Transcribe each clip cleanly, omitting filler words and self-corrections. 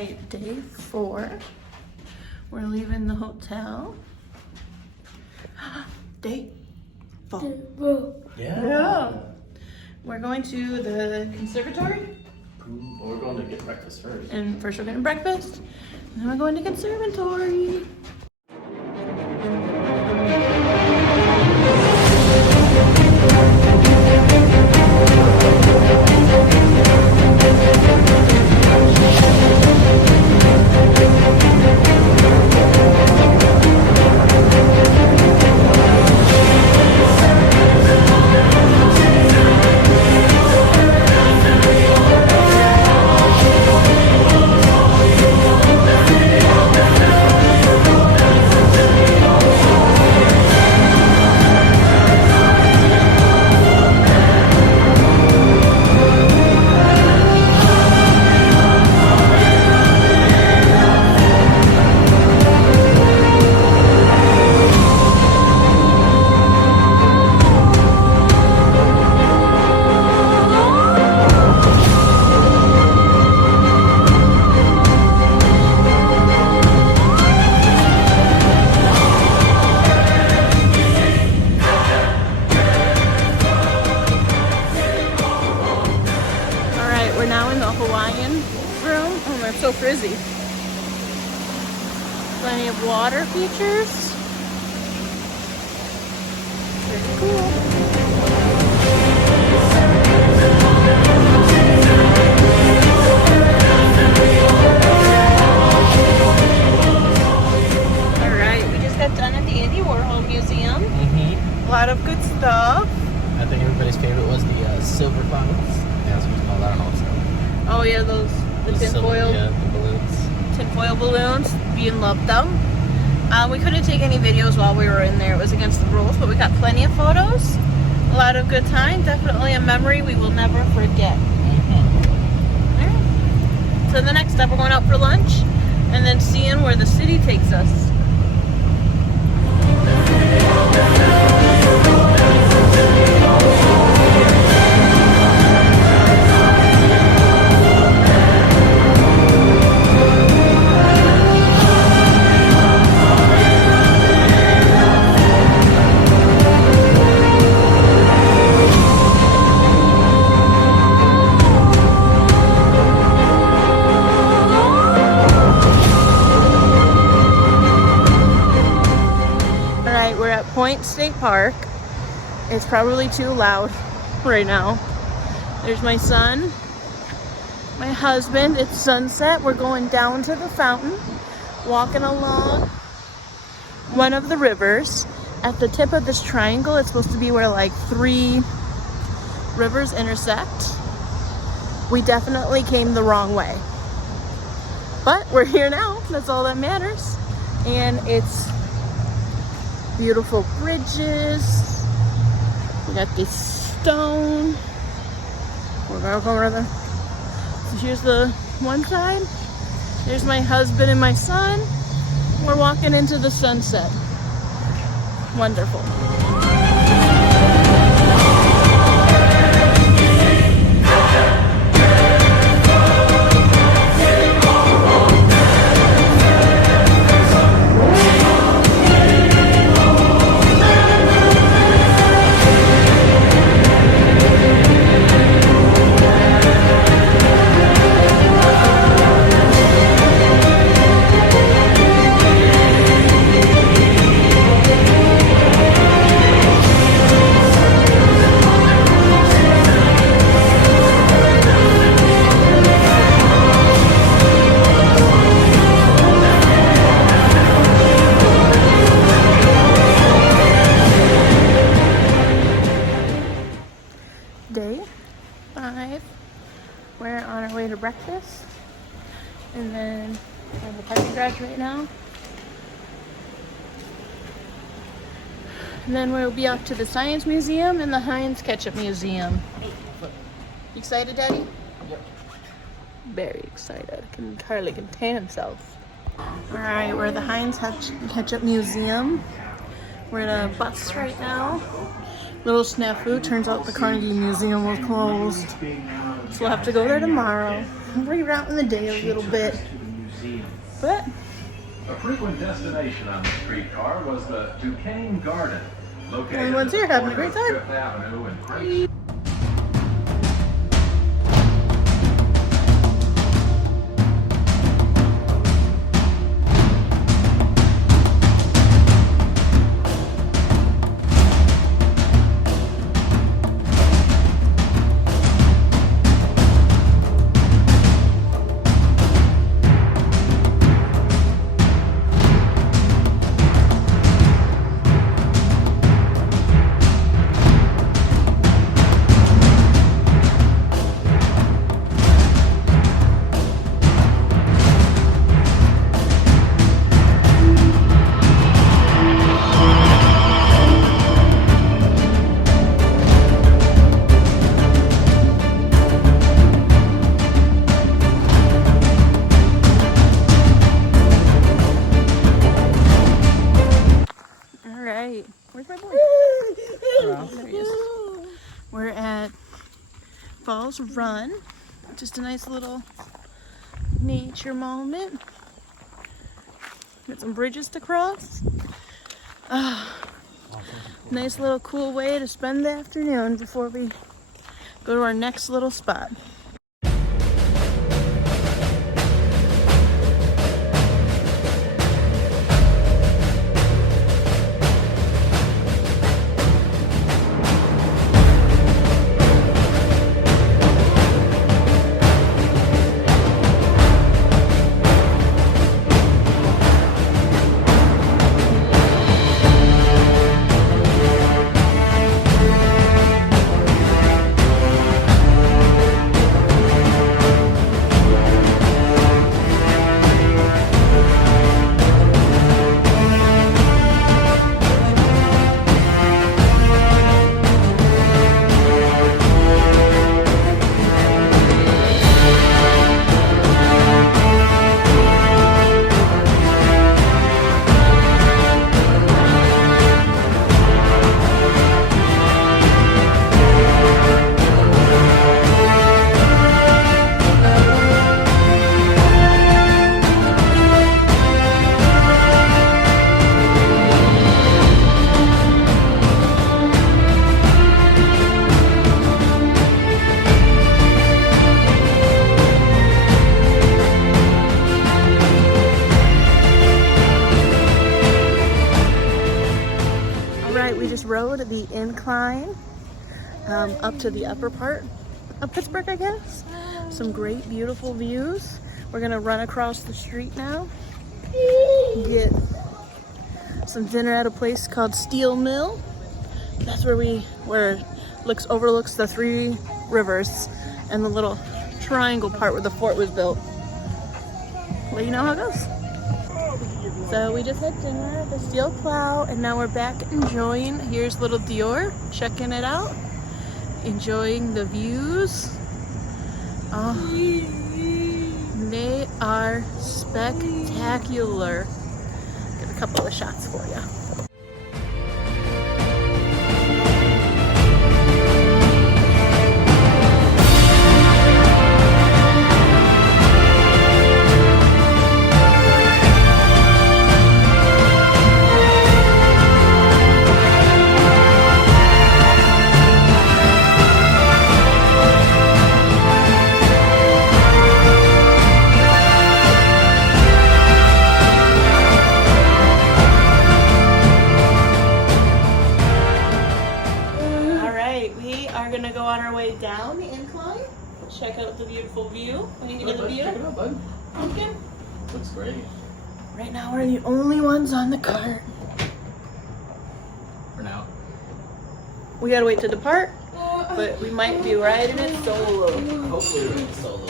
right, day 4. We're leaving the hotel. Day 4. Yeah. We're going to the conservatory. Well, we're going to get breakfast first. And first we're getting breakfast. And then we're going to conservatory. We're now in the Hawaiian room. Oh, they're so frizzy. Plenty of water features. Very cool. All right, we just got done at the Andy Warhol Museum. A lot of good stuff. I think everybody's favorite was the silver fountains. That's what it's called. I don't know what's called. Oh yeah, the tinfoil. Yeah, the balloons. Tinfoil balloons. Bean loved them. We couldn't take any videos while we were in there. It was against the rules, but we got plenty of photos. A lot of good time. Definitely a memory we will never forget. Alright. So the next step, we're going out for lunch and then seeing where the city takes us. State Park. It's probably too loud right now. There's my son, my husband. It's sunset. We're going down to the fountain, walking along one of the rivers. At the tip of this triangle, it's supposed to be where like 3 rivers intersect. We definitely came the wrong way, but we're here now. That's all that matters. And it's beautiful bridges. We got this stone. We're gonna go over there. So here's the one side. There's my husband and my son. We're walking into the sunset. Wonderful. Day 5. We're on our way to breakfast, and then we're in the parking garage right now, and then we'll be off to the Science Museum and the Heinz Ketchup Museum. Excited, Daddy? Yep. Very excited. Can hardly contain himself. All right, we're at the Heinz Ketchup Museum. We're at a bus right now. Little snafu. Turns out the Carnegie Museum was closed, so we'll have to go there tomorrow. Rerouting the day a little bit. But a frequent destination on the streetcar was the Duquesne Garden, located everyone's here having a great time. Fifth Avenue and Craig. Where's my boy? There he is. We're at Falls Run. Just a nice little nature moment. Got some bridges to cross. Nice little cool way to spend the afternoon before we go to our next little spot. We just rode the incline up to the upper part of Pittsburgh, I guess. Some great, beautiful views. We're gonna run across the street now, get some dinner at a place called Steel Mill. That's where it overlooks the 3 rivers and the little triangle part where the fort was built. Let you know how it goes. So we just had dinner at the Steel Plow and now we're back enjoying. Here's little Dior, checking it out, enjoying the views. Oh, they are spectacular. Get a couple of shots for you. Gonna go on our way down the incline, check out the beautiful view. What do you think of the view? Check it out, bud. Okay. Looks great. Right now we're the only ones on the cart. For now. We gotta wait to depart, but we might be riding it solo. Hopefully we're in solo.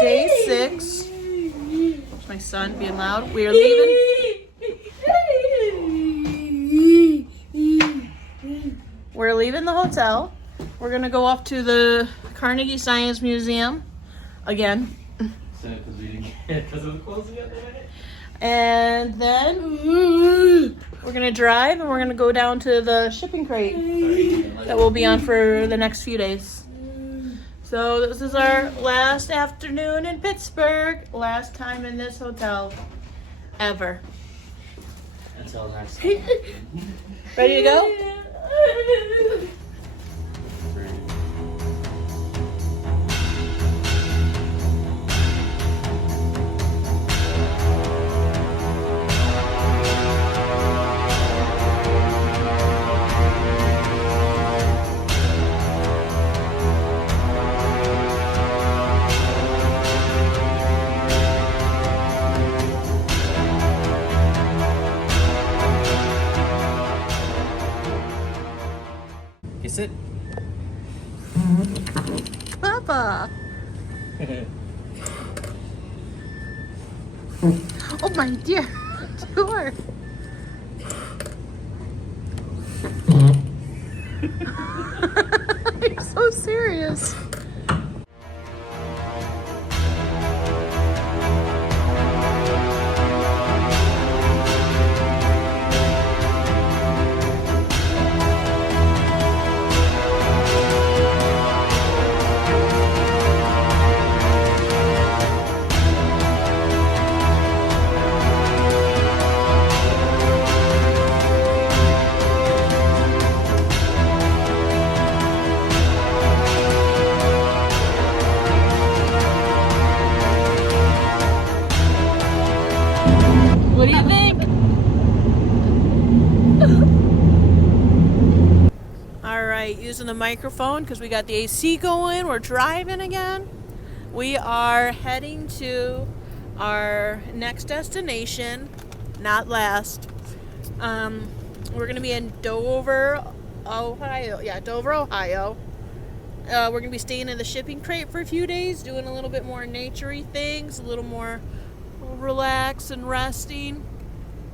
Day 6. There's my son being loud. We are leaving. We're leaving the hotel. We're gonna go up to the Carnegie Science Museum again. Because we didn't get because of the closing yet. And then we're gonna drive and we're gonna go down to the shipping crate that we'll be on for the next few days. So this is our last afternoon in Pittsburgh. Last time in this hotel ever. Until next time. Ready to go? Kiss it. Papa. Oh my dear. Sure. You're so serious. What do you think? All right, using the microphone because we got the AC going. We're driving again. We are heading to our next destination, not last. We're gonna be in Dover, Ohio. Yeah, Dover, Ohio. We're gonna be staying in the shipping crate for a few days, doing a little bit more naturey things, a little more relax and resting.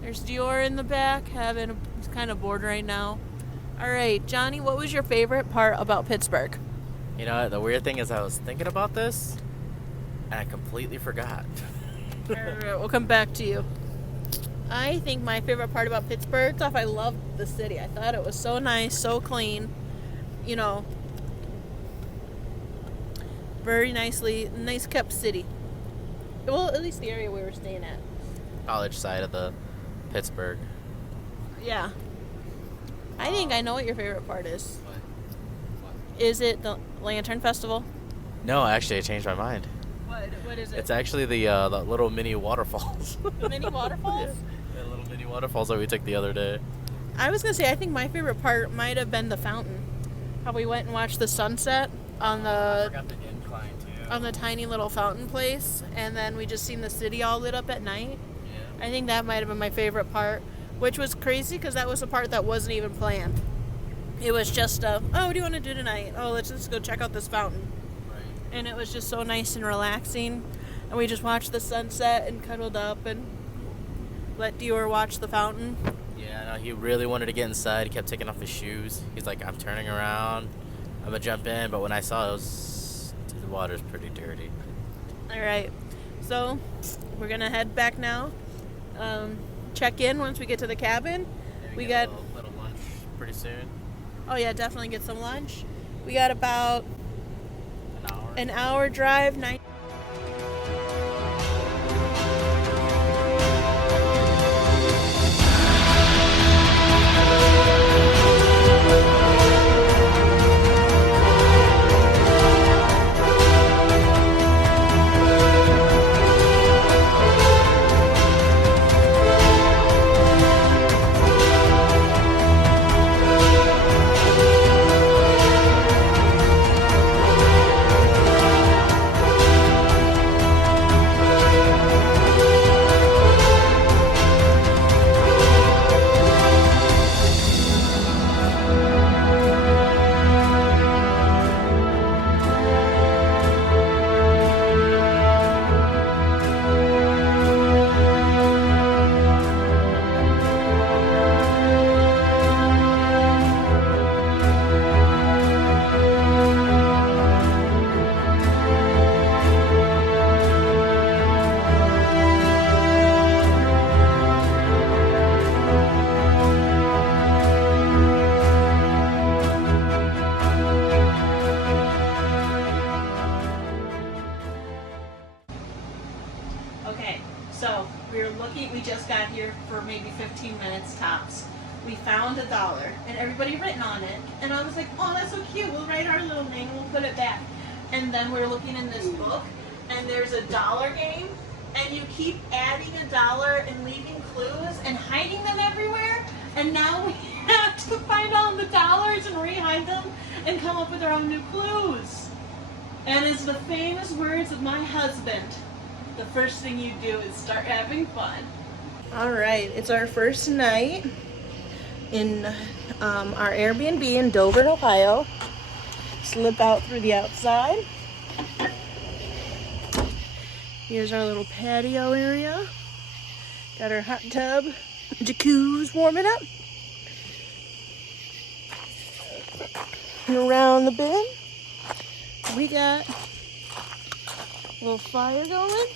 There's Dior in the back, he's kind of bored right now. All right, Johnny, what was your favorite part about Pittsburgh? You know, the weird thing is I was thinking about this and I completely forgot. All right, we'll come back to you. I think my favorite part about Pittsburgh, stuff, I loved the city. I thought it was so nice, so clean. You know, very nice kept city. Well, at least the area we were staying at. College side of the Pittsburgh. Yeah. I think I know what your favorite part is. What? Is it the Lantern Festival? No, actually, I changed my mind. What is it? It's actually the little mini waterfalls. The mini waterfalls? Yeah, the little mini waterfalls that we took the other day. I was going to say, I think my favorite part might have been the fountain. How we went and watched the sunset on I the forgot the incline, too. on the tiny little fountain place, and then we just seen the city all lit up at night. Yeah. I think that might have been my favorite part, which was crazy because that was the part that wasn't even planned. It was just oh, what do you want to do tonight? Oh, let's just go check out this fountain. Right. And it was just so nice and relaxing, and we just watched the sunset and cuddled up and let Dior watch the fountain. Yeah, no, he really wanted to get inside. He kept taking off his shoes. He's like, I'm turning around. I'm going to jump in. But when I saw it, the water's pretty dirty. All right, so we're gonna head back now. Check in once we get to the cabin. Yeah, We get got a little lunch pretty soon. oh yeah, definitely get some lunch. We got about An hour. an hour drive. looking, we just got here for maybe 15 minutes tops. We found $1 and everybody written on it. And I was like, oh, that's so cute. We'll write our little name and we'll put it back. And then we're looking in this book and there's a dollar game. And you keep adding $1 and leaving clues and hiding them everywhere. And now we have to find all the dollars and re-hide them and come up with our own new clues. And it's the famous words of my husband. The first thing you do is start having fun. All right, it's our first night in our Airbnb in Dover, Ohio. Slip out through the outside. Here's our little patio area. Got our hot tub, jacuzzi warming up. And around the bend, we got a little fire going.